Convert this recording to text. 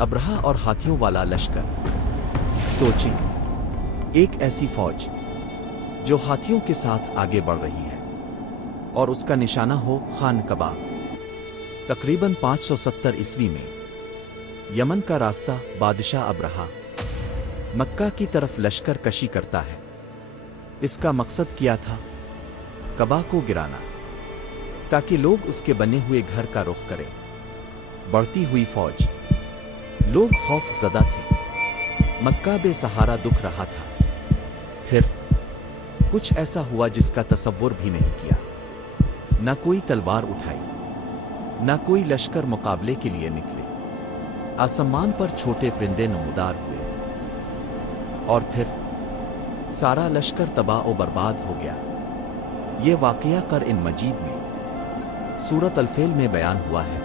ابرہہ اور ہاتھیوں والا لشکر۔ سوچیں، ایک ایسی فوج جو ہاتھیوں کے ساتھ آگے بڑھ رہی ہے اور اس کا نشانہ ہو خان کعبہ۔ تقریباً 570 عیسوی میں یمن کا راستہ بادشاہ ابرہہ مکہ کی طرف لشکر کشی کرتا ہے۔ اس کا مقصد کیا تھا؟ کعبہ کو گرانا، تاکہ لوگ اس کے بنے ہوئے گھر کا رخ کریں۔ بڑھتی ہوئی فوج، لوگ خوف زدہ تھے، مکہ بے سہارا دکھ رہا تھا۔ پھر کچھ ایسا ہوا جس کا تصور بھی نہیں کیا۔ نہ کوئی تلوار اٹھائی، نہ کوئی لشکر مقابلے کے لیے نکلے۔ آسمان پر چھوٹے پرندے نمودار ہوئے، اور پھر سارا لشکر تباہ و برباد ہو گیا۔ یہ واقعہ قرآن مجید میں سورۃ الفیل میں بیان ہوا ہے۔